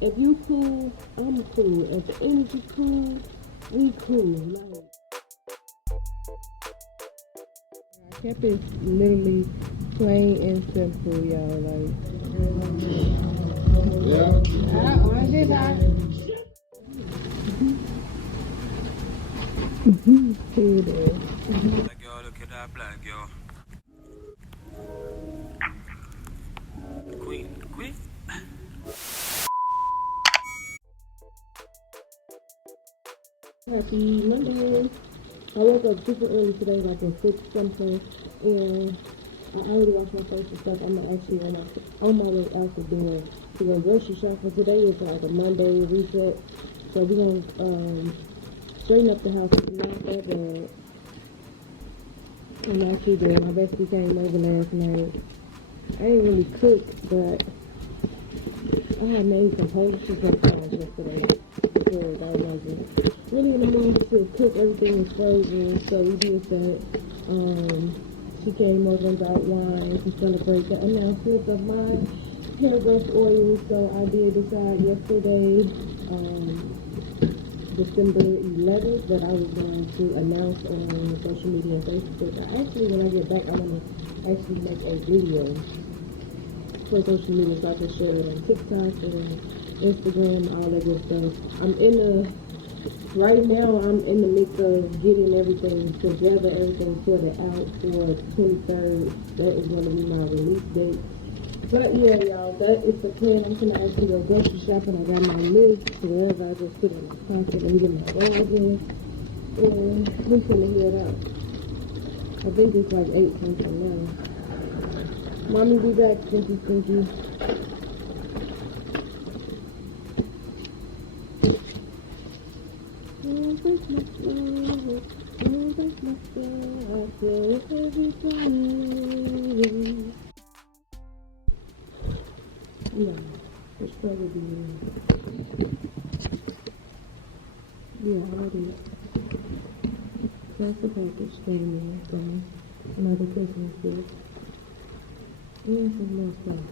if you cool, I'm cool. If the energy cool, we cool. Like, I kept it literally plain and simple, y'all. Like, yeah. I did that. Black girl, look at that black girl. Queen, queen. Happy Monday. I woke up super early today, like at 6 something, and I already washed my face and stuff. I'm actually on my way out the door to go grocery shopping. Today is like a Monday reset, so we're gonna straighten up the house. It's not that bad. I'm actually good. My bestie came over last night. I ain't really cooked, but I had made some Polish chicken fries yesterday because I wasn't really in the mood to cook. Everything was frozen, so we did that. She came over and got wine to celebrate the announcement of my hairbrush oil. So I did decide yesterday, December 11th, but I was going to announce on social media and Facebook. When I get back, I want to actually make a video for social media so I can share it on TikTok and Instagram, all that good stuff. Right now I'm in the midst of getting everything together, everything sorted out for the 23rd. That is going to be my release date. But yeah, y'all, that is the plan. I'm going to actually go grocery shopping. I got my list, whatever. I just put it in my pocket and get my bag in. And we're going to head out. I think it's like 8 something now. Mommy, be back. Stinky, stinky. Yeah, it's probably already. That's the package came in from another Christmas gift. Yeah, some more stuff.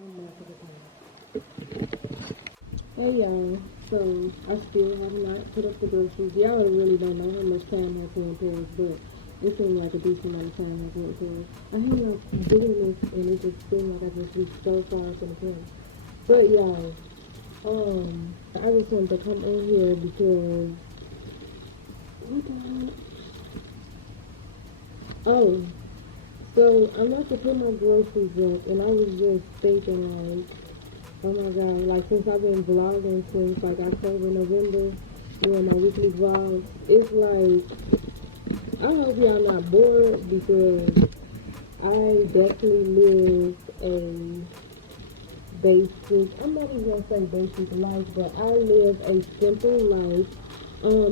I'm not gonna Hey y'all, so I still have not put up the groceries. Y'all really don't know how much time I put into it, but it seemed like a decent amount of time I put into it. I hang up doing this and it just seemed like I just reached so far from the point. But y'all, I just wanted to come in here because what the hell? Oh, so I'm about to put my groceries up and I was just thinking like, oh my god, like since I've been vlogging since like October, November, doing my weekly vlogs, it's like, I hope y'all not bored because I definitely live a basic, I'm not even gonna say basic life, but I live a simple life,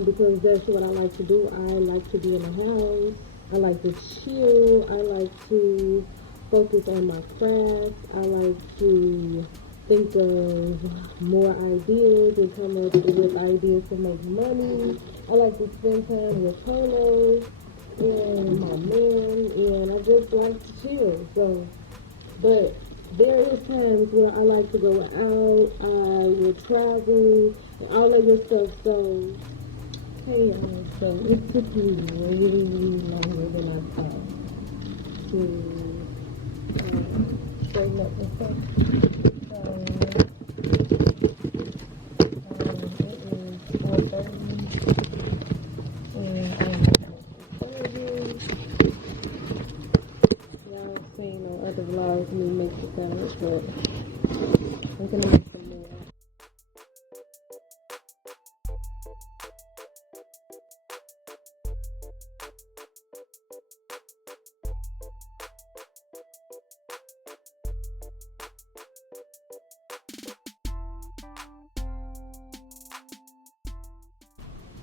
because that's what I like to do. I like to be in the house, I like to chill, I like to focus on my craft, I like to think of more ideas and come up with ideas to make money. I like to spend time with Polo and my man, and I just like to chill. So, but there is times where I like to go out, I will travel, and all that good stuff. So, hey, so it took me really, really longer than I thought to straighten up the stuff. Other vlogs me make the sandwich, but I'm gonna make some more.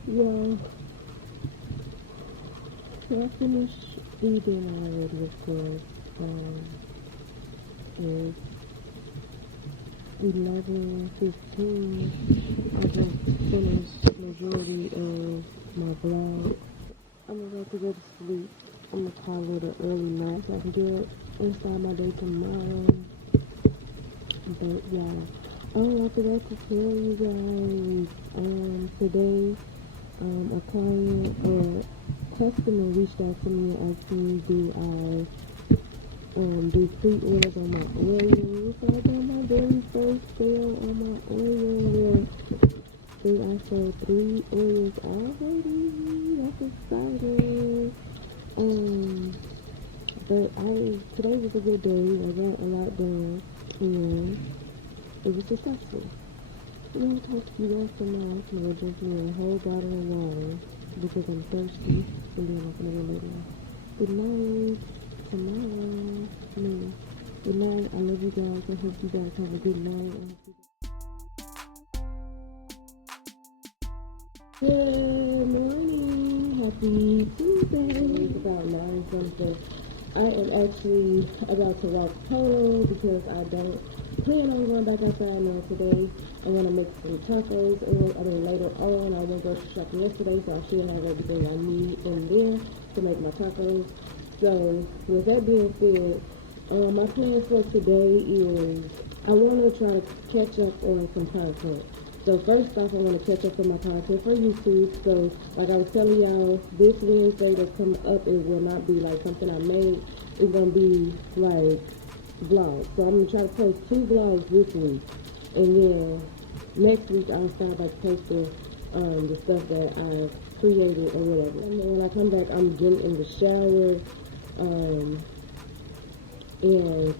Yeah, so I finished eating already, of course. It's 11:15. I just finished majority of my vlog. I'm about to go to sleep. I'm gonna call it an early night so I can get inside my day tomorrow. But yeah, I forgot to tell you guys, today, a client or customer reached out to me asking do I do pre-orders on my oil. So I got my very first sale on my oil. So I sold 3 oils already. That's exciting. But today was a good day. I got a lot done, and it was successful. I'm gonna talk to you guys tomorrow. I'm gonna drink me a whole bottle of water because I'm thirsty, and then I'm gonna go lay down. Good night. Tomorrow. Good night. I love you guys. I hope you guys have a good night. Good morning. Happy Tuesday. It's about 9 something. I am actually about to walk polo because I don't plan on going back outside now today. I want to make some tacos, and later on, I went grocery shopping yesterday, so I should have everything I need in there to make my tacos. So, with that being said, my plan for today is I want to try to catch up on some content. So first off, I want to catch up on my content for YouTube. So like I was telling y'all, this Wednesday that's coming up, it will not be like something I made. It's going to be like vlogs. So I'm going to try to post 2 vlogs this week. And then next week I'll start like posting the stuff that I created or whatever. And then when I come back, I'm getting in the shower and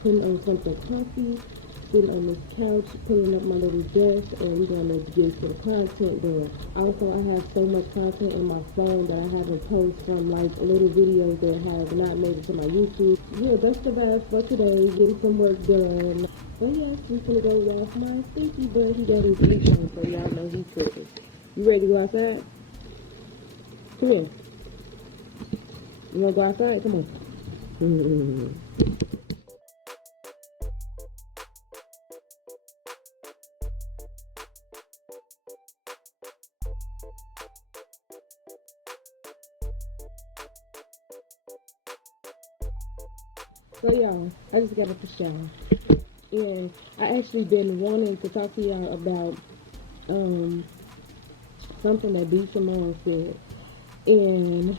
putting on something comfy, sitting on this couch, putting up my little desk, and we're gonna get some content done. Also, I have so much content in my phone that I haven't posted from like little videos that have not made it to my YouTube. Yeah, that's the vibes for today, getting some work done. But yes, we're gonna go wash my stinky butt. He got his feet on, so y'all know he's cooking. You ready to go outside? Come here. You wanna go outside? Come on. So y'all, I just got up the shower, and I actually been wanting to talk to y'all about something that B. Simone said, and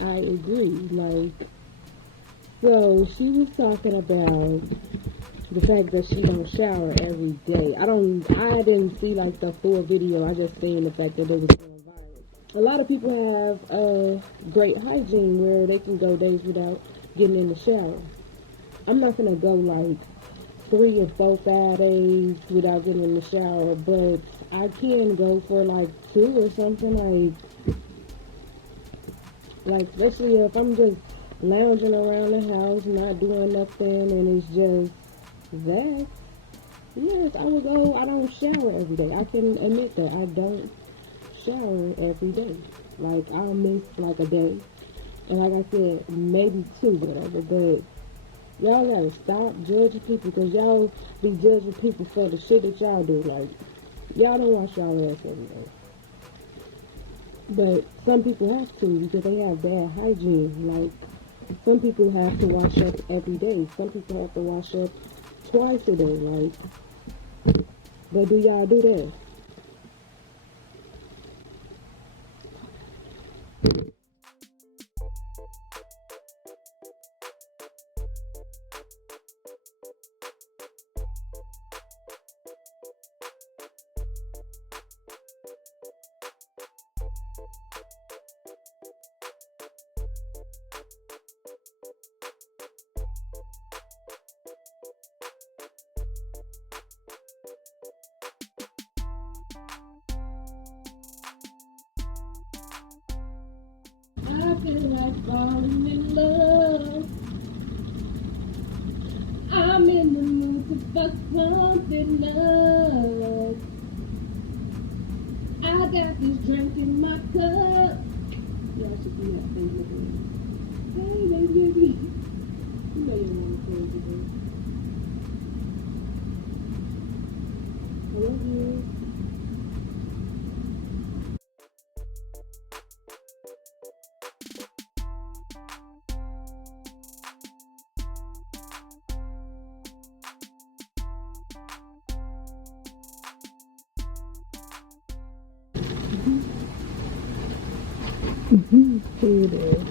I agree. Like, so she was talking about the fact that she don't shower every day. I didn't see like the full video. I just seen the fact that it was going viral. A lot of people have great hygiene where they can go days without getting in the shower. I'm not gonna go like 3 or 4, 5 days without getting in the shower, but I can go for like 2 or something, like especially if I'm just lounging around the house, not doing nothing, and it's just that. Yes, I will go. I don't shower every day. I can admit that I don't shower every day. Like, I'll miss like a day, and like I said, maybe 2, whatever. But y'all gotta stop judging people, because y'all be judging people for the shit that y'all do. Like, y'all don't wash y'all ass every day. But some people have to because they have bad hygiene. Like, some people have to wash up every day. Some people have to wash up twice a day. Like, but do y'all do that? I feel like falling in love. I'm in the mood to fuck something up. I got this drink in my cup. Yeah, I should be that thing with me. Hey, baby. You know you want to crazy, baby. I love you. It is.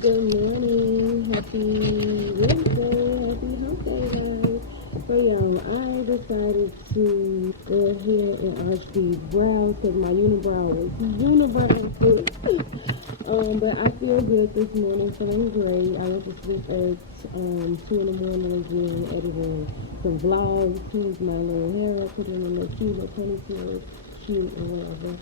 Good morning, happy Wednesday, happy hump day, guys. So, I decided to go ahead and arch these brows because my unibrow was unibrow. But I feel good this morning, feeling great. I went to sleep at 2 in the morning again, editing some vlogs, changed my little hair up, put it in a little cute little ponytail, cute or whatever.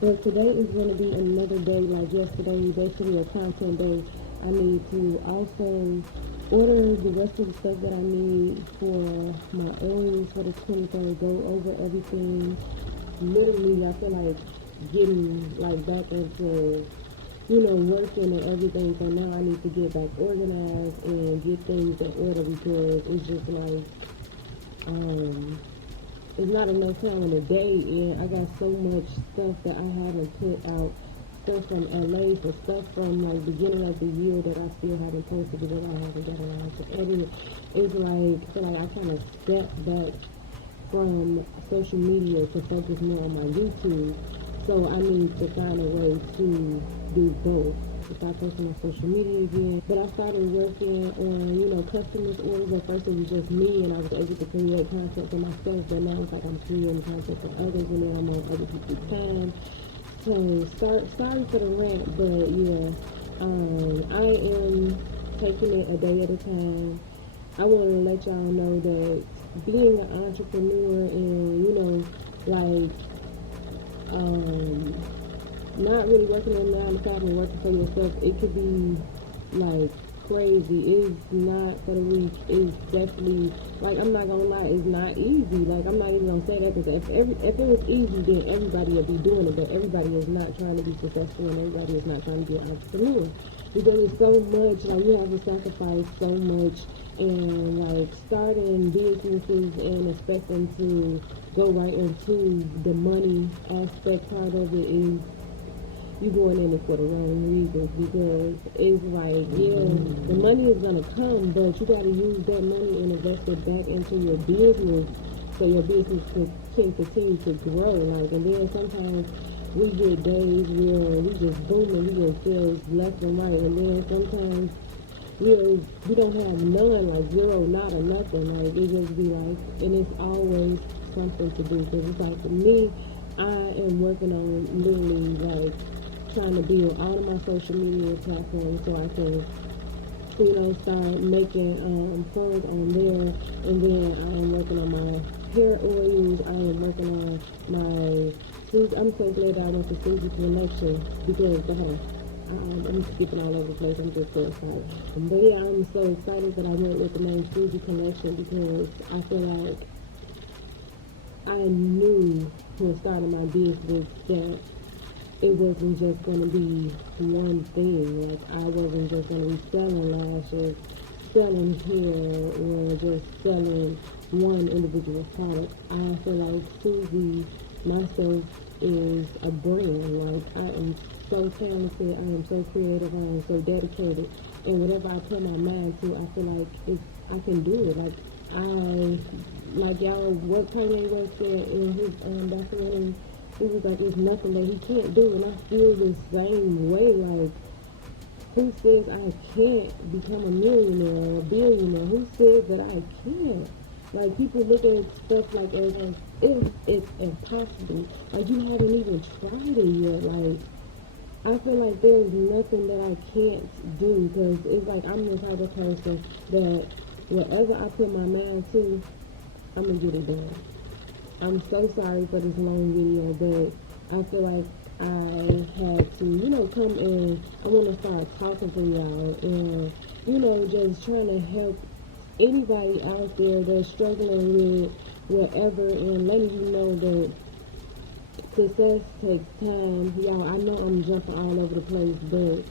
But today is going to be another day like yesterday, basically a content day. I need to also order the rest of the stuff that I need for my oils for the 23rd, go over everything. Literally, I feel like getting like back into, working and everything. So now I need to get back organized and get things in order because it's just like, it's not enough time in the day, and I got so much stuff that I haven't put out. Stuff from LA, for stuff from like beginning of the year that I still haven't posted because I haven't got around to edit. It's like I feel like I kind of stepped back from social media to focus more on my YouTube. So I need to find a way to do both. To start posting on social media again. But I started working on, customers' orders. At first it was just me and I was able to create content for myself, but now it's like I'm creating content for others and then I'm on other people's time. So sorry for the rant, but yeah, I am taking it a day at a time. I want to let y'all know that being an entrepreneur and, like, not really working on 9 to 5 and working for yourself, it could be like crazy. It's not for the weak. It's definitely, like, I'm not gonna lie, it's not easy. Like, I'm not even gonna say that because if it was easy, then everybody would be doing it. But everybody is not trying to be successful and everybody is not trying to be an entrepreneur because it's so much, like, you have to sacrifice so much. And like starting businesses and expecting to go right into the money aspect part of it is you going in it for the wrong reasons because it's like, yeah, the money is gonna come, but you gotta use that money and invest it back into your business so your business can continue to grow. Like, and then sometimes we get days where we just boom and we get sales left and right, and then sometimes we don't have none, like zero, not or nothing. Like, it just be like, and it's always something to do. Because it's like, for me, I am working on literally like trying to build all of my social media platforms so I can, start making funds on there. And then I am working on my hair oils. I am working on my Suzie. I'm so glad that I went to Suzie Connection because I'm skipping all over the place. I'm just so excited. But yeah, I'm so excited that I went with the name Suzie Connection because I feel like I knew when starting my business that it wasn't just going to be one thing. Like, I wasn't just going to be selling lashes, selling hair, or just selling one individual product. I feel like Suzie myself is a brand. Like, I am so talented, I am so creative, I am so dedicated, and whatever I put my mind to, I feel like I can do it. Like y'all, what Kanye West said in his documentary, it was like, it's nothing that he can't do, and I feel the same way. Like, who says I can't become a millionaire or a billionaire? Who says that I can't? Like, people look at stuff like as if it's impossible. Like, you haven't even tried it yet. Like, I feel like there's nothing that I can't do because it's like I'm the type of person that whatever I put my mind to, I'm going to get it done. I'm so sorry for this long video, but I feel like I had to, come in. I want to start talking to y'all and, just trying to help anybody out there that's struggling with whatever and letting you know that success takes time. Y'all, I know I'm jumping all over the place, but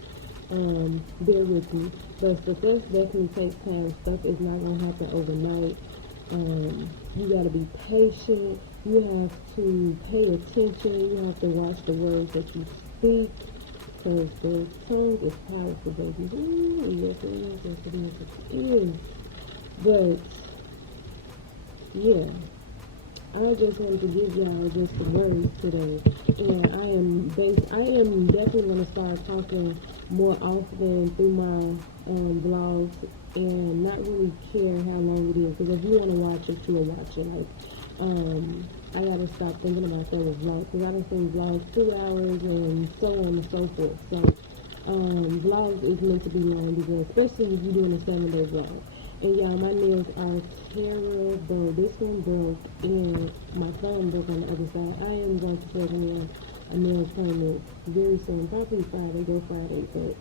bear with me. But success definitely takes time. Stuff is not going to happen overnight. You got to be patient. You have to pay attention. You have to watch the words that you speak. because the tongue is powerful, baby. Ooh, yes, it is. Yes, it is. It is. But, yeah. I just wanted to give y'all just some words today, and I am definitely going to start talking more often through my vlogs, and not really care how long it is, because if you want to watch it, you'll watch it. Like, I gotta stop thinking about that with vlogs, because I don't think vlogs 2 hours and so on and so forth. So, vlogs is meant to be long, because especially if you're doing a 7-day vlog. And y'all, my nails are terrible. This one broke and my thumb broke on the other side. I am going to take me a nail appointment very soon, probably Friday, go Friday. But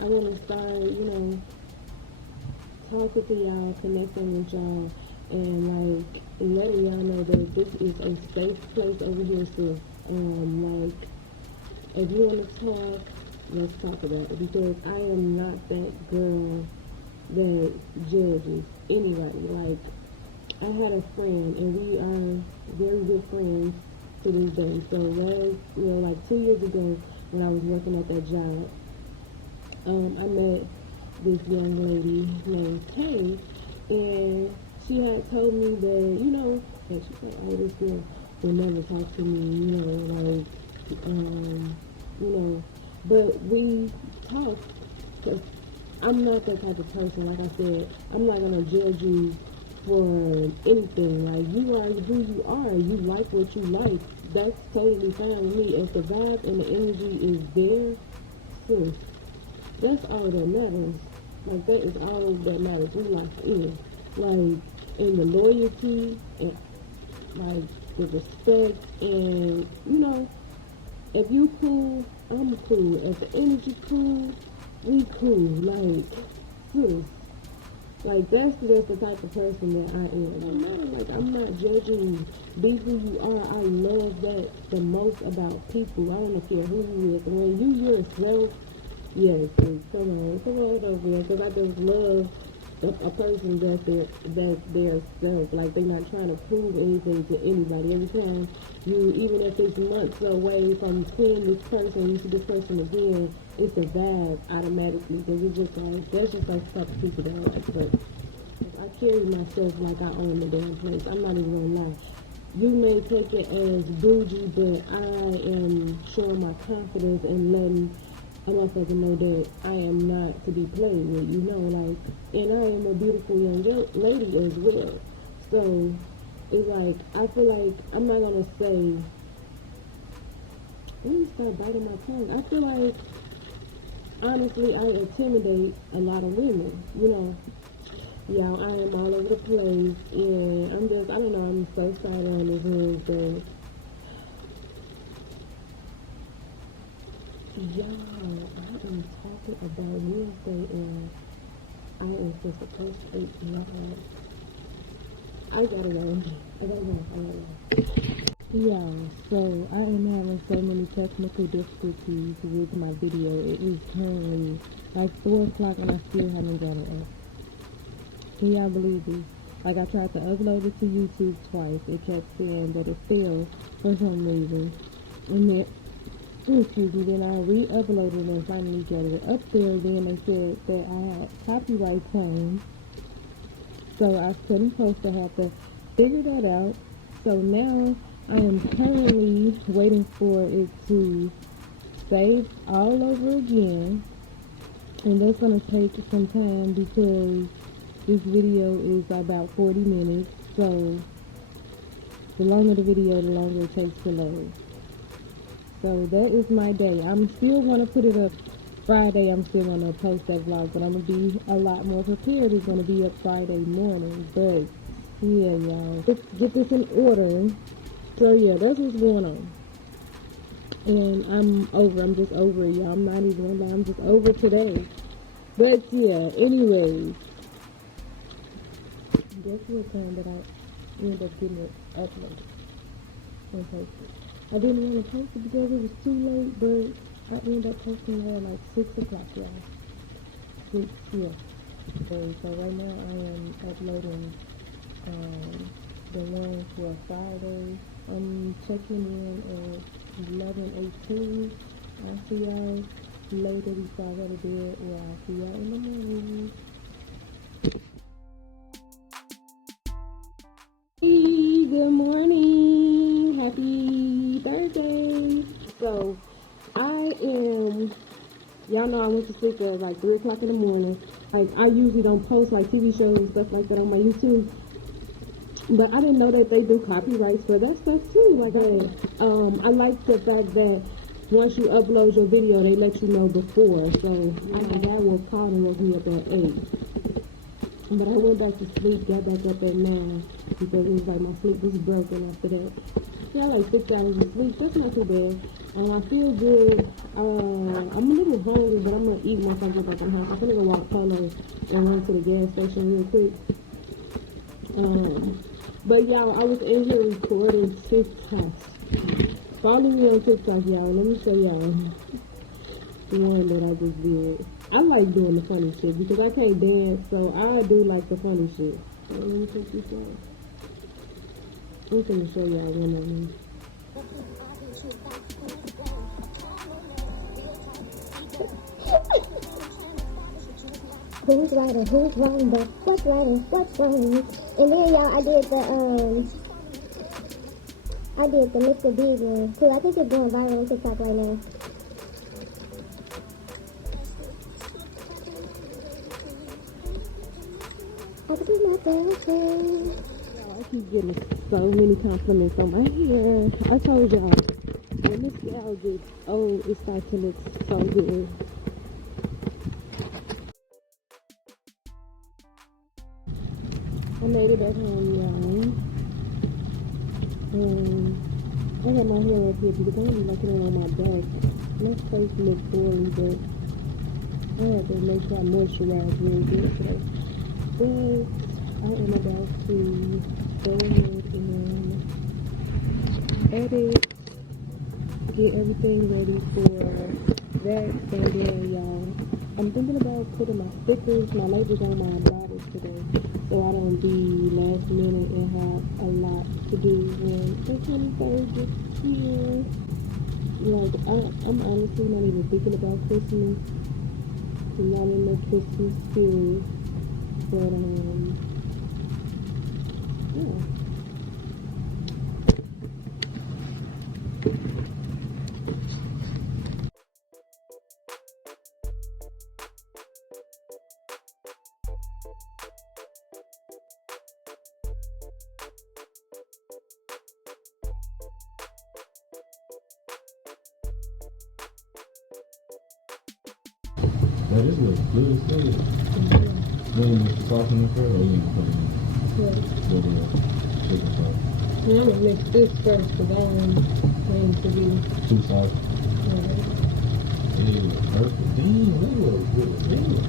I want to start, talking to y'all, connecting with y'all, and like letting y'all know that this is a safe place over here, sis. Like, if you want to talk, let's talk about it, because I am not that girl that judges anybody. Like, I had a friend, and we are very good friends to this day. So like 2 years ago, when I was working at that job, I met this young lady named Kay, and she had told me that, that she said, oh, this girl will never talk to me, but we talked, because I'm not that type of person. Like I said, I'm not going to judge you for anything. Like, you are who you are. You like what you like. That's totally fine with me. If the vibe and the energy is there, sis, that's all that matters. Like, that is all that matters. We locked in. Like, and the loyalty, and like the respect, and if you cool, I'm cool. If the energy cool, we cool. Like, sis, like that's just the type of person that I am. I'm not judging you. Be who you are. I love that the most about people. I don't care who you is. When you yourself, yes, come on over here, because I just love a person that's their self. Like, they're not trying to prove anything to anybody. Every time even if it's months away from seeing this person, you see this person again, it's a vibe automatically, because it's just like, that's just like the type of people that I like. But I carry myself like I own the damn place. I'm not even gonna lie. You may take it as bougie, but I am showing my confidence and letting a motherfucker know that I am not to be played with, like, and I am a beautiful young lady as well. So, it's like, I feel like, I'm not gonna say, let me stop biting my tongue. I feel like, honestly, I intimidate a lot of women, Y'all, I am all over the place, and I don't know, I'm so sorry on this news, but y'all, I am talking about Wednesday, and I am just supposed to eat y'all. I gotta go. Yeah, so I am having so many technical difficulties with my video. It is currently like 4 o'clock, and I still haven't got it up. Can y'all believe this? Like, I tried to upload it to YouTube twice. It kept saying that it failed for some reason. And then, then I re-uploaded it and finally got it up there. Then they said that I had copyright claims, so I couldn't post. I had to figure that out. So now I am currently waiting for it to save all over again, and that's going to take some time, because this video is about 40 minutes, so the longer the video, the longer it takes to load. So that is my day. I'm still going to put it up Friday. I'm still going to post that vlog, but I'm going to be a lot more prepared. It's going to be up Friday morning. But yeah, y'all, let's get this in order. So yeah, that's what's going on. And I'm just over it, y'all. I'm not even going to lie, I'm just over today. But yeah, anyways, guess what time that I ended up getting it uploaded and posted. I didn't want to post it because it was too late, but I ended up posting it at like 6 o'clock, y'all. Yeah. So right now I am uploading the one for Friday. I'm checking in at 11:18, I'll see y'all later before I go to bed, or I'll see y'all in the morning. Hey, good morning. Happy Thursday. So, y'all know I went to sleep at like 3 o'clock in the morning. Like, I usually don't post like TV shows and stuff like that on my YouTube. But I didn't know that they do copyrights for that stuff too. Like, I like the fact that once you upload your video, they let you know before. So, my dad was calling and woke me up at 8. But I went back to sleep, got back up at 9, because it was like my sleep was broken after that. Yeah, like 6 hours of sleep, that's not too bad. And I feel good. I'm a little hungry, but I'm gonna eat once I get back in the house. I'm gonna go walk Polo and run to the gas station real quick. But y'all, I was in here recording TikToks. Follow me on TikTok, y'all. Let me show y'all the one that I just did. I like doing the funny shit because I can't dance, so I do like the funny shit. So let me check this out. I'm gonna show y'all one of them. Who's writing? Who's writing? But what's writing? What's writing? And then y'all, I did the Mr. Big one too. I think it's going viral on TikTok right now. Happy my birthday. I keep getting so many compliments on my hair. I told y'all, when this gal gets old, it starts to look so good. I made it back home, y'all. I got my hair up here because I don't like it on my back. My face looks boring, but I have to make sure I moisturize really good today. But I am about to go ahead and edit, get everything ready for that, and then y'all, I'm thinking about putting my stickers, my labels on my bottles today, so I don't be last minute and have a lot to do when the 23rd gets here. Like, I'm honestly not even thinking about Christmas. I'm not in the Christmas spirit. But, yeah. Well, this looks good as hell. Then the sauce in the front, or you can put it in the chicken sauce. I'm gonna mix this first because I don't plan to be. Two sauces. Yeah, perfect. Damn, that looks good as hell.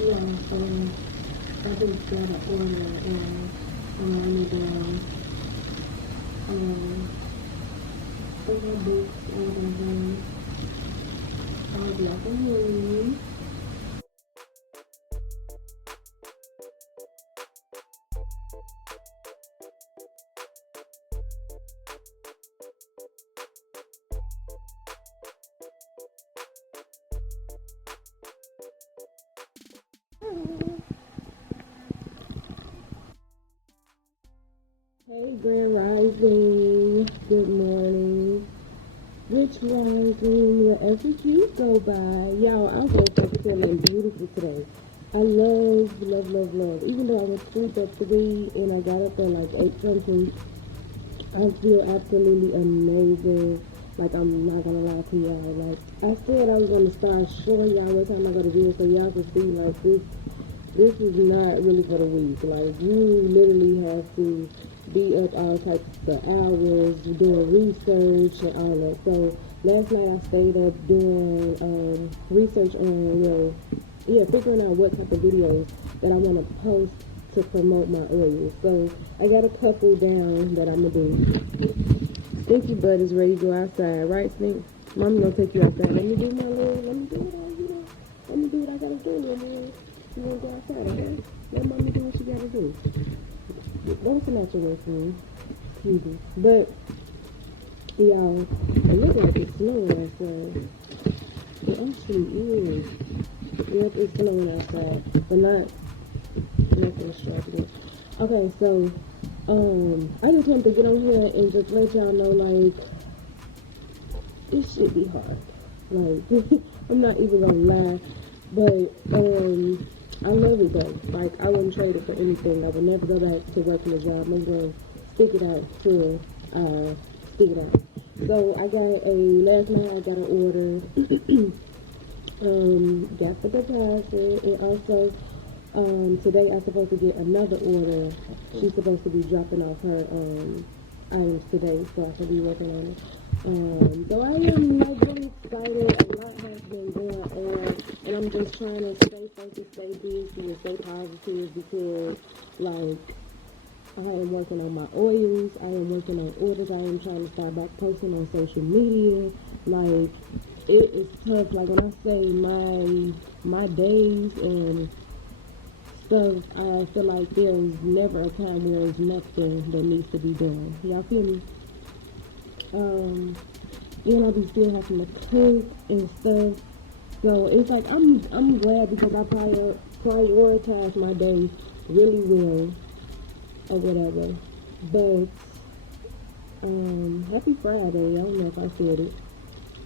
Yeah, so I just got an order and I need to put my books out of them. I'll be up and running. Hey, Grand Rising. Good morning. Rich Rising, wherever you go by. Y'all, I woke up feeling beautiful today. I love. Even though I went to sleep at 3 and I got up at like 8 something, I feel absolutely amazing. Like, I'm not gonna lie to y'all. Like, I said I was gonna start showing y'all what time I go to bed so y'all can see, like, this is not really for the week. Like, you literally have to be up all types of hours, doing research and all that. So last night I stayed up doing research on, figuring out what type of videos that I want to post to promote my oils. So I got a couple down that I'm gonna do. Stinky Butt is ready to go outside, right, Stink? Mom's gonna take you outside. Let me do what I gotta do, and then you gonna go outside, okay? Let mommy do what she gotta do. That's a natural way for me. Excuse me. But y'all, it looks like it's snowing outside. It actually is. Yep, it's snowing outside, but not constructed. Okay, so I just wanted to get on here and just let y'all know, like, it should be hard. Like, I'm not even gonna lie, but I love it though. Like, I wouldn't trade it for anything. I would never go back to working a job. I'm gonna stick it out till stick it out. So I got last night I got an order. Got the deposit, and also today I'm supposed to get another order. She's supposed to be dropping off her items today, so I can be working on it. So I am like really excited. A lot has been going on, and I'm just trying to stay focused, stay busy, and stay positive because, like, I am working on my oils. I am working on orders. I am trying to start back posting on social media. Like, it is tough. Like, when I say my days and stuff, I feel like there's never a time where there's nothing that needs to be done. Y'all feel me? And I'll be still having to cook and stuff. So it's like I'm glad because I prioritize my day really well or whatever. But happy Friday. I don't know if I said it.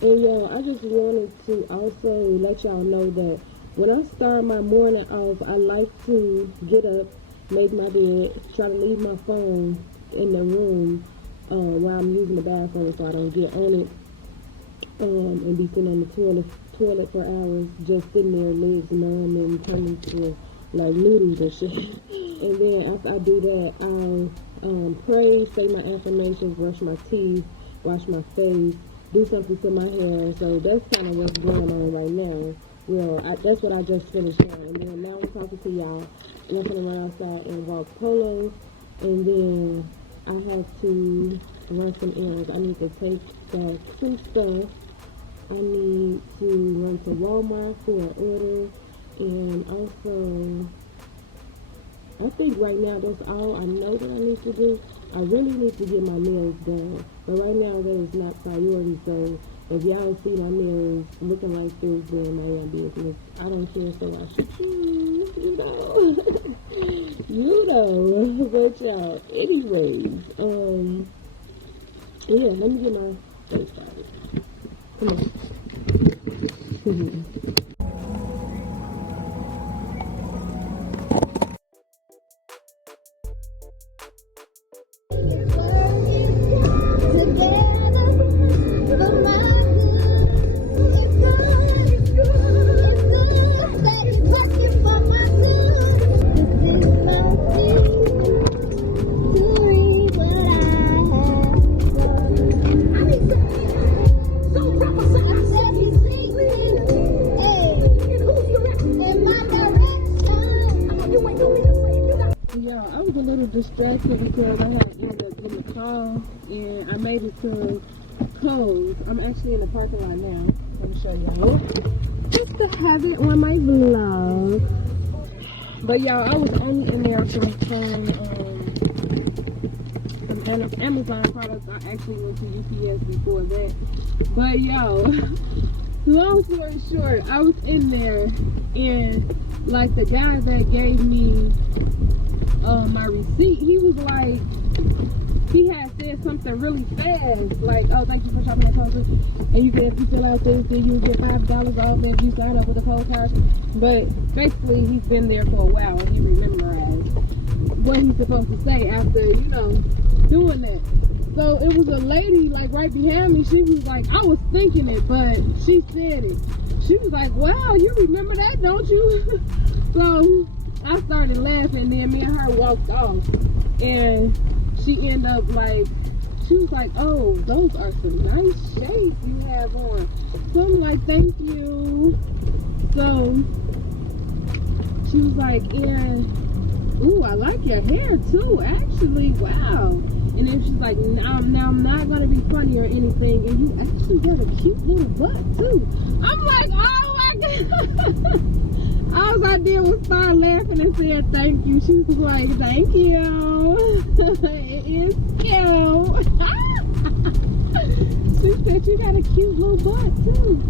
And y'all, I just wanted to also let y'all know that when I start my morning off, I like to get up, make my bed, try to leave my phone in the room while I'm using the bathroom so I don't get on it and be sitting on the toilet for hours, just sitting there, legs numb and turning to like noodles and shit. And then after I do that, I'll pray, say my affirmations, brush my teeth, wash my face, do something to my hair. So that's kind of what's going on right now. Well, that's what I just finished now. And then now I'm talking to y'all. And I'm going to run outside and walk polo. And then I have to run some errands. I need to take back some stuff. I need to run to Walmart for an order. And also, I think right now that's all I know that I need to do. I really need to get my nails done. But right now that is not priority. So if y'all see my nails looking like this, then I am business. I don't care, so I should choose, you know. You know. But y'all, anyways, yeah, let me get my face started. Come on. Distracted because I had ended up getting a call and I made it to Coles. I'm actually in the parking lot now. Let me show y'all. Just to have it on my vlog. But y'all, I was only in there for some Amazon products. I actually went to UPS before that. But y'all, long story short, I was in there and like the guy that gave me my receipt, he was like, he had said something really fast, like, oh, thank you for shopping at Coles, and you get, if you fill out this, then you get $5 off if you sign up with a Coles card. But basically, he's been there for a while, and he memorized what he's supposed to say after, you know, doing that. So it was a lady, like, right behind me. She was like, I was thinking it, but she said it. She was like, wow, you remember that, don't you? So I started laughing, then me and her walked off, and she ended up like, she was like, oh, those are some nice shades you have on. So I'm like, thank you. So she was like, Aaron, ooh, I like your hair too, actually, wow. And then she's like, now I'm not gonna be funny or anything, and you actually got a cute little butt too. I'm like, oh my god. All I did was start laughing and said thank you. She was like, thank you. It is cute. She said you got a cute little butt too.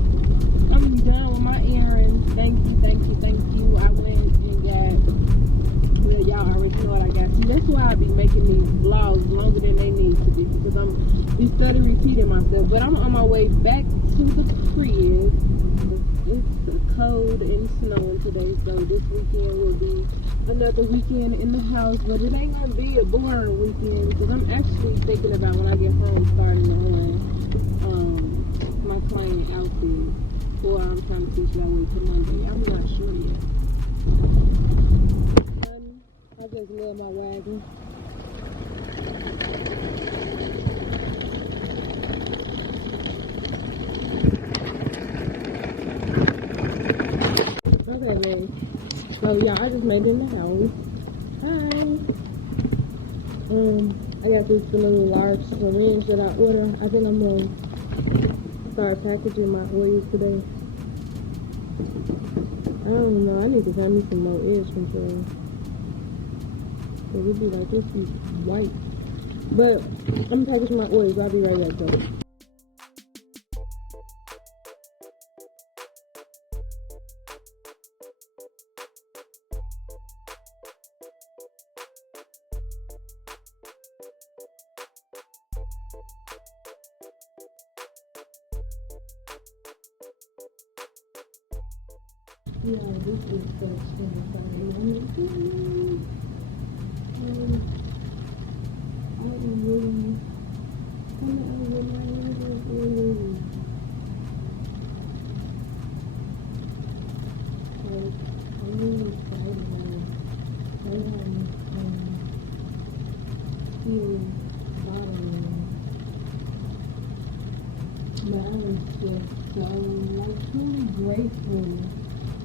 I'm done with my errands. Thank you, thank you, thank you. I went and got, yeah, y'all already know what I got. See, that's why I be making these vlogs longer than they need to be, because I'm be study repeating myself. But I'm on my way back to the crib. It's cold and snowing today, so this weekend will be another weekend in the house, but it ain't gonna be a boring weekend, because I'm actually thinking about when I get home starting on my client outfit, or I'm trying to teach that way to Monday. I'm not sure yet. I just love my wagon. Okay, man. So yeah, I just made it in the house. Hi. I got this little large syringe that I ordered. I think I'm gonna start packaging my oils today. I don't know. I need to find me some more edge control. It would be like this is white. But I'm packaging my oils. I'll be right back though. Yeah, this is such a grateful.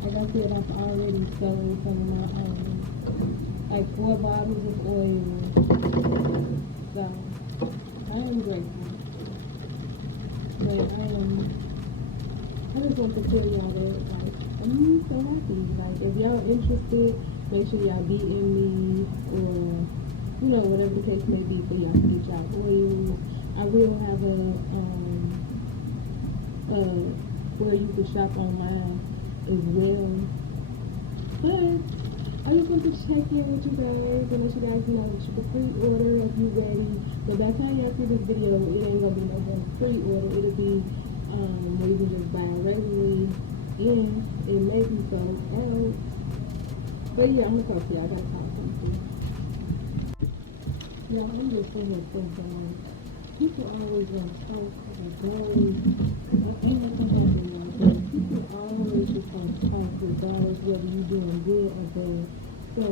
Like I said, I've already sold some of my like 4 bottles of oil. So I am grateful. But I just want to tell y'all that like I'm so happy. Like if y'all interested, make sure y'all DM me or whatever the case may be for y'all to get y'all oils. I will have where you can shop online as well. But I just want to check in with you guys and let you guys know that you can pre-order if you're ready. But by the time you see this video, it ain't gonna be no more pre-order. It'll be where you can just buy regularly in. It may be sold out. But yeah, I'm gonna talk to y'all. I gotta talk to you. Yeah, I'm just sitting here so bad. People always want to talk or go. Ain't nothing happening like that. People always just want to talk regardless whether you're doing good or bad. So,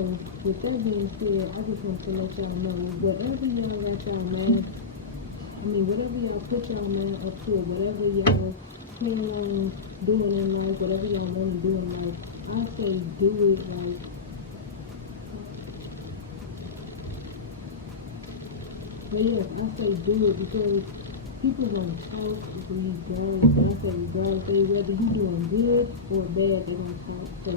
with that being said, I just want to let y'all know, whatever y'all got y'all mind, whatever y'all put y'all mind up to, whatever y'all plan on doing in life, whatever y'all want to do in life, I say do it like, but yes, I say do it because people gonna talk regardless. I say regardless, whether you doing good or bad, they gonna talk. So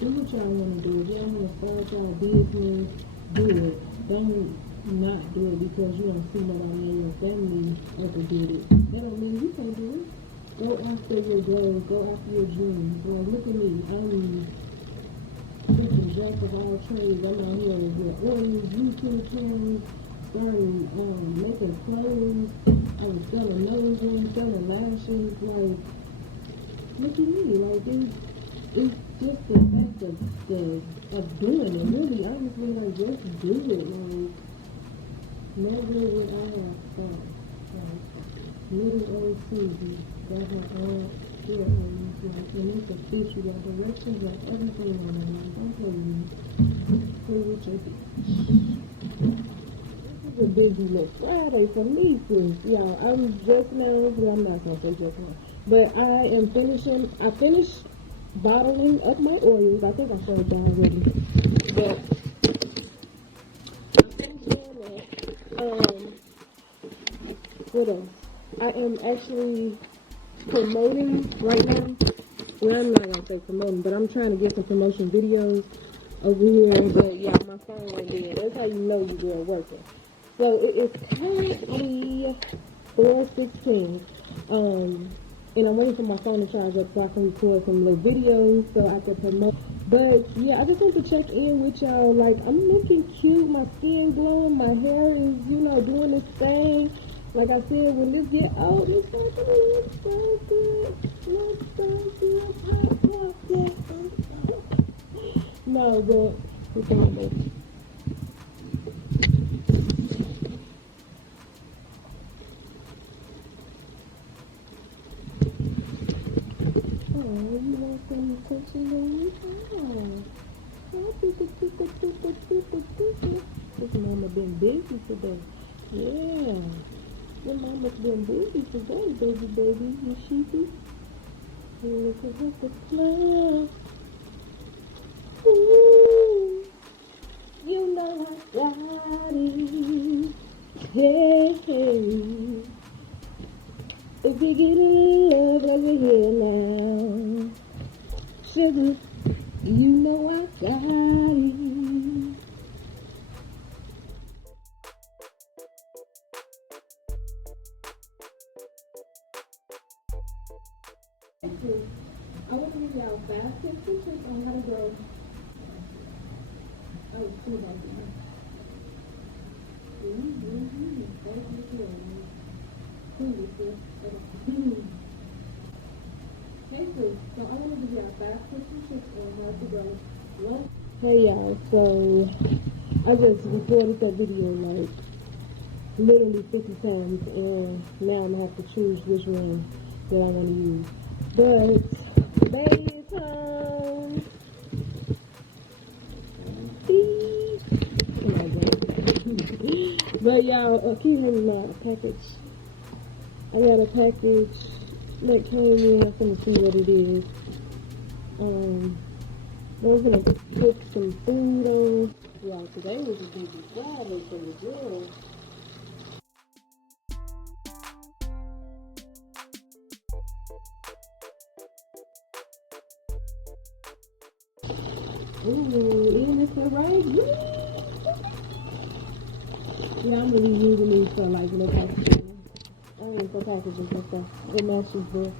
do what y'all wanna do. If y'all wanna start y'all business, do it. Don't not do it because you don't see nobody in your family ever did it. That don't mean you can't do it. Go after your goals, go after your dreams. Well, look at me. I'm freaking jack of all trades. I'm out here with all these YouTube channels. Started making clothes. I was selling nose rings, selling lashes. Like, look at me. Like, it's just the fact of doing it. Really, honestly, like, just do it. Like, never would I have thought. Like, little old Suzie got her own earrings. Like, and it's official. Got directions, like, everything on it. Like, don't play with me. Play with your bitch. A busy little Friday for me, sis. Y'all, I'm just now, well, I'm not gonna say just now, but I finished bottling up my oils. I think I showed y'all already. But what else? I am actually promoting right now. Well, I'm not gonna say promoting, but I'm trying to get some promotion videos over here. But yeah, my phone went dead. That's how you know you're working. So it is currently 4:16. And I'm waiting for my phone to charge up so I can record some little videos so I can promote. But yeah, I just want to check in with y'all. Like, I'm looking cute, my skin glowing, my hair is, doing its thing. Like I said, when this get old, it's so good, it's so good, it's so good, no, but it's on this. Oh, you want some attention on you? This mama been busy today. Yeah. Your mama's been busy today, baby. You sheepy? Look at the club. Ooh, you know I got it. Hey. If we get in love over here now, sugar, you know I got it. I want to give y'all 5 tips and tricks on how to grow. Oh, it's too bad. Hey, so I want to give y'all 5 tips and tricks on how to grow. Hey y'all, so I just recorded that video like literally 50 times, and now I'm gonna have to choose which one that I want to use. But baby's home. But y'all, keep hearing my package. I got a package that came in. I'm gonna see what it is. I'm gonna put some food on. Y'all, today was a busy Friday for the girls. Ooh, even if it's right. Yeah, I'm really using these for like little packaging. I mean for packaging and stuff. It matches the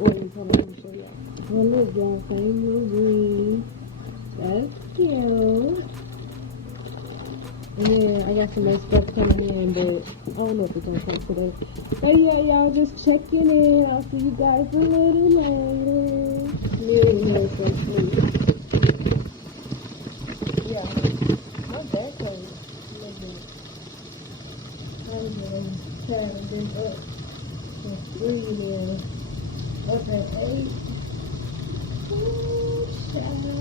orange. Hold on, let me show y'all. Oh look, y'all, same little green. That's cute. And then I got some more stuff coming in, but I don't know if it's gonna come today. But yeah, y'all just checking in. I'll see you guys a little later. Nearly so sweet. Yeah, my back hurts. I'm trying to get up and breathe up at 8. Ooh, child.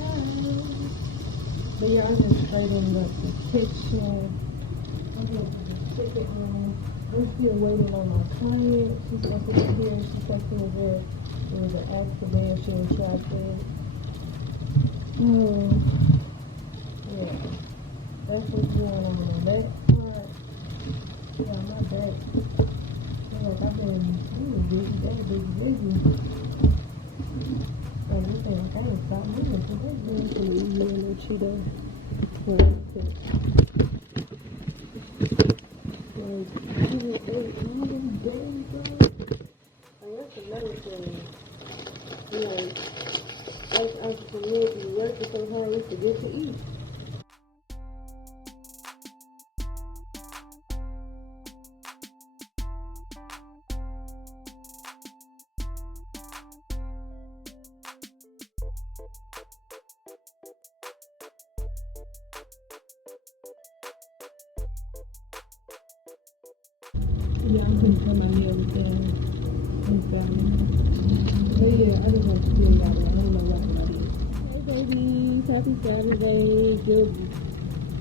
But yeah, I'm just straight in the kitchen. I'm going to the chicken room. I'm still waiting on my client. She's supposed to be here. She texted me that it was an accident. She was trapped in. Yeah. That's what's going on that part. Yeah, my back. Like I've been busy. So this thing, like I ain't stopped moving today. I'm going to eat me a little Cheeto. Like, even 8 hours days, bro. Like, that's another thing. Like, as entrepreneurs, we working so hard, we forget to eat. Yeah, I'm gonna come out here with them. But yeah, I just want to feel y'all. I don't know what I did. Hey babies, happy Saturday. Good.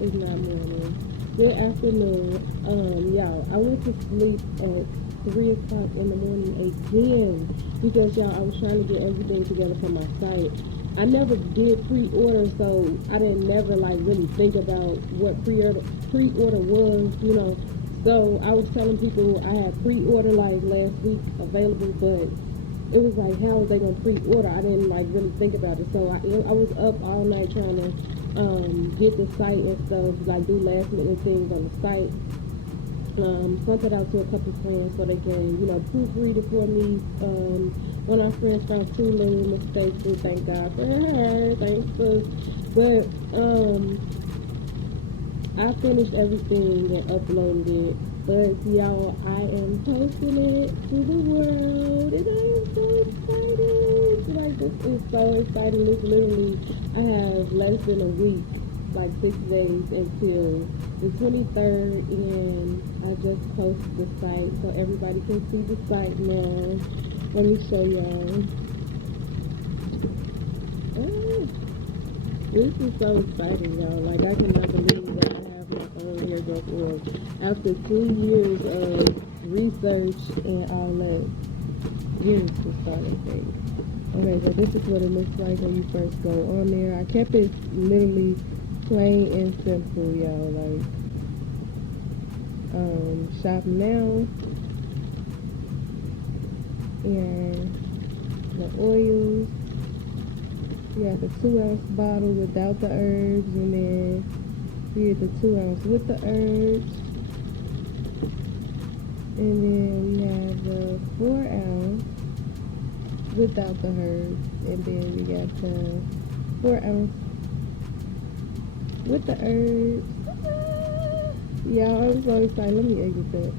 It's not morning. Good afternoon. Y'all, I went to sleep at 3 o'clock in the morning again because, y'all, I was trying to get everything together for my site. I never did pre-order, so I didn't never, like, really think about what pre-order was, you know. So I was telling people I had pre-order, like, last week available, but it was like, how was they going to pre-order? I didn't, like, really think about it. So I was up all night trying to get the site and stuff, like do last minute things on the site. Sent it out to a couple friends so they can, you know, proofread it for me. One of our friends found two little mistakes, so thank God for her. Thanks for, but I finished everything and uploaded it. But y'all, I am posting it to the world, and I'm so excited. Like, this is so exciting. It's literally, I have less than a week, like 6 days until the 23rd, and I just posted the site so everybody can see the site now. Let me show y'all. Oh, this is so exciting, y'all. Like, I cannot believe that I have my own hairdresser after 2 years of research and all that. Years to start a thing. Okay, so this is what it looks like when you first go on there. I kept it literally plain and simple, y'all. Like, shop now, and the oils. You got the 2-ounce bottle without the herbs, and then here's the 2-ounce with the herbs, and then we have the 4-ounce without the herbs, and then we got the 4-ounce with the herbs. Y'all, I'm so excited. Let me exit that.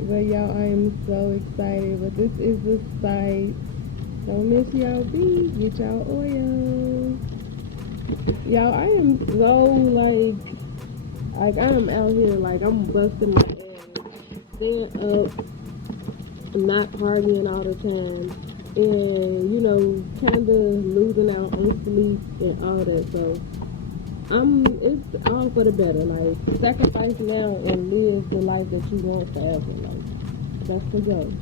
But y'all, I am so excited. But this is the site. Don't miss y'all bees. Get y'all oil. Y'all, I am so like I am out here like I'm busting my ass, staying up, not partying all the time, and you know, kind of losing out on sleep and all that. So it's all for the better. Like, sacrifice now and live the life that you want forever. Like, that's the goal.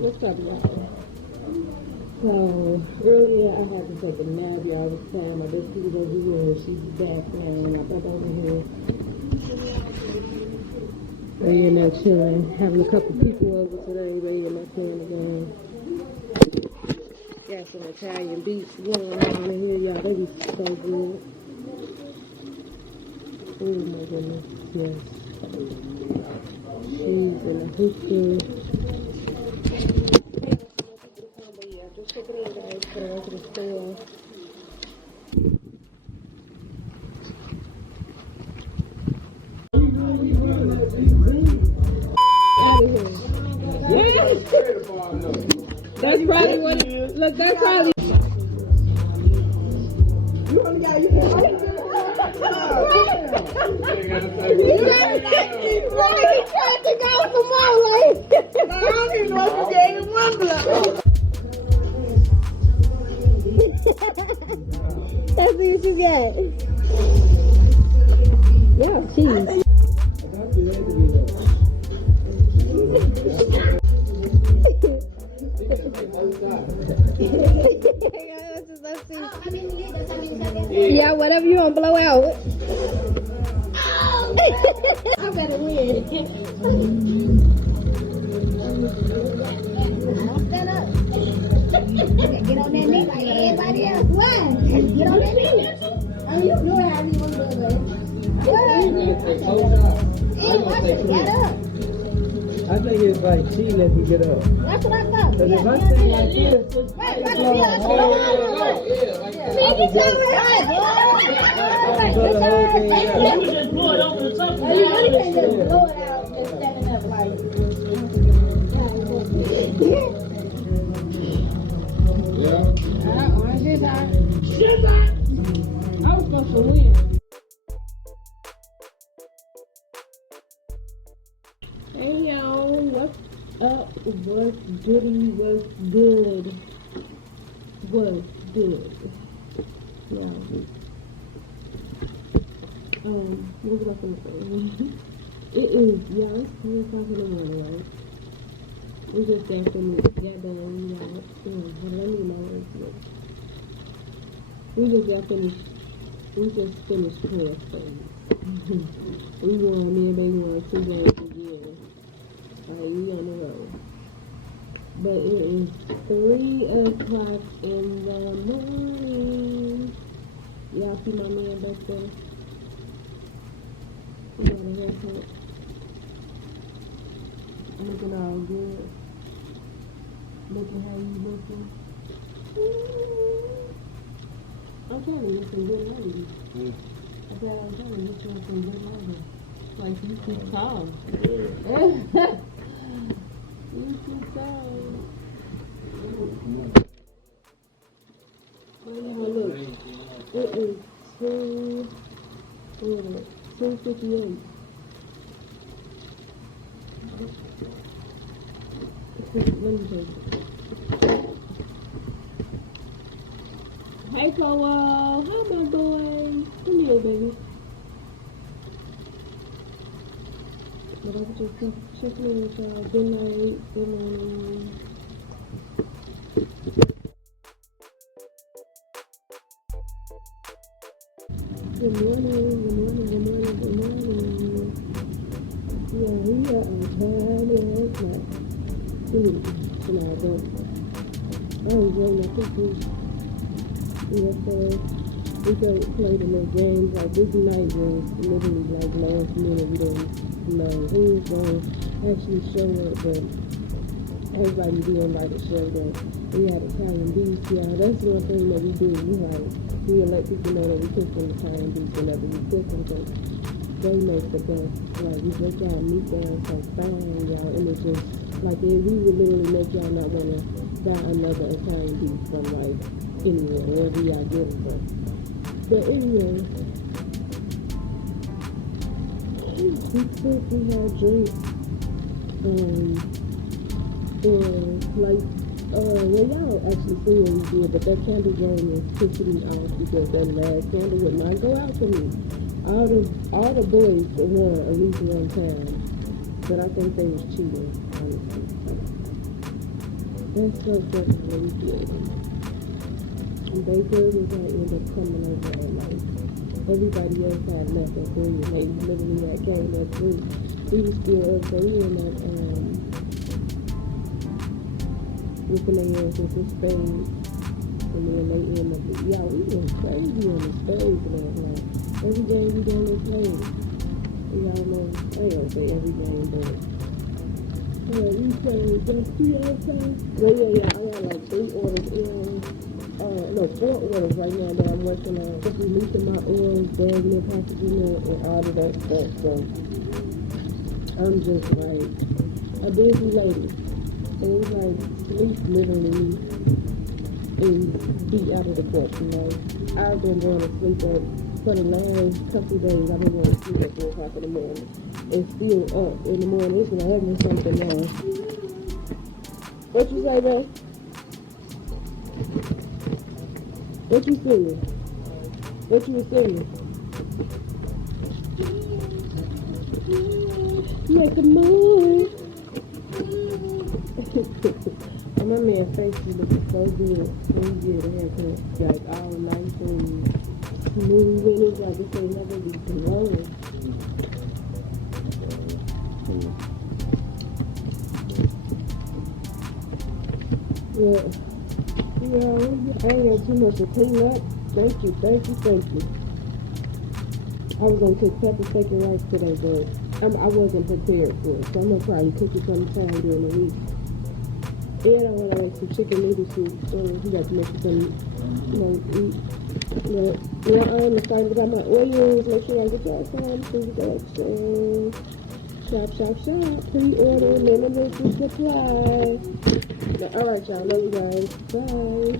What's up, y'all? So, earlier I had to take a nap, y'all. It was time. I guess she was over here. She's back now, and I'm up over here. They in there chilling. Having a couple people over today. They in there chilling again. Got some Italian beef going on in here, y'all. They be so good. Oh my goodness, yes. Cheese and a hookah. But yeah, just check it in, guys. Put it onto the store. Out of here. That's probably what it is. Look, that's probably. You only got you. He tried to go for more, like. I don't even know if you gave him one blood. Let's see what you got. Yeah, cheese. Yeah, whatever you want to blow out. I better win. Stand up. Get on that knee like everybody else. Why? Get on that knee. Oh, you know how you want to do it. Get up. I think it's like cheating if you get up. That's what I thought. Because if I stand like this, Right, like you just blow it over the top. You really can't just blow it out and standing up like. I was supposed to win. Hey y'all, what's up? What's goody? What's good? What's good? Yeah. what was I gonna say? It is, yeah, it's 3 o'clock in the morning, right? We just got done, y'all. But let me know if you. We just finished prayer phase. We won, me and baby won 2 games again. We on the road. But it is 3 o'clock in the morning. Y'all see my man back there? He got a haircut. Looking all good. Looking how you looking. I'm trying to get some good money. I said I'm trying to get you some good money. Like you keep tall. Yeah. You keep tall. Oh, look. It is 2:58. Let me take it. Hey, Cole. How my boy? Come here, baby. But I was just checking in with y'all. Good night. Good morning. Good morning. Good morning. Good morning. Good morning. Yeah, we are on 10 o'clock. Tonight, but I enjoy my pictures. Yeah, so we played a little games. Like this night was literally like last minute. We didn't know who was going to actually show up, but everybody did like to show that we had Italian beef. Yeah, that's one thing that we do. We would let people know that we cook some Italian beef whenever we cook them. Because they make the best. Like we break out meat down so fine, y'all, and it's just like we would literally make y'all not want to buy another Italian beef from like anywhere, wherever y'all get it from. But anyway, we cook, we had drinks, and like, well y'all actually see what we did, but that candle game is pissing me off because that last candle would not go out for me. All the boys won at least one time, but I think they was cheating, honestly. That's so fucking ridiculous. And they girls was gonna end up coming over at like everybody else had left at 3 and they literally had came at 3. We was still up, so we in that with the nails with the spades. And then they end up y'all, we went crazy on the spades last night. Every game we done this late. Y'all know, I ain't gonna say every game, but we played just 2 outside. Well, yeah, I got like 3 orders in. No, 4 orders right now that I'm working on. Just releasing my orders, bagging and packaging it, and all of that stuff. So I'm just like a busy lady. So it's like sleep literally is beat out of the court, you know. I've been going to sleep for the last couple of days. I've been going to sleep at 4 o'clock in the morning. It's still up in the morning. It's gonna have me something now. What you say, babe? What you saying? What you was saying? Yeah, come on. And my man's face is looking so good. So good. The haircut, like all nice and smooth. And it's like this ain't never be glowing. Yeah. Yeah, I ain't got too much to clean up. Thank you. I was gonna cook pepper steak and rice today, but I wasn't prepared for it, so I'm gonna probably cook it sometime during the week. And I wanna make some chicken noodle soup, so you got to make some, eat. I'm excited about my onions. Make sure I get y'all some food action. Shop. Pre-order, minimum supply. Alright, y'all. Love you guys. Bye.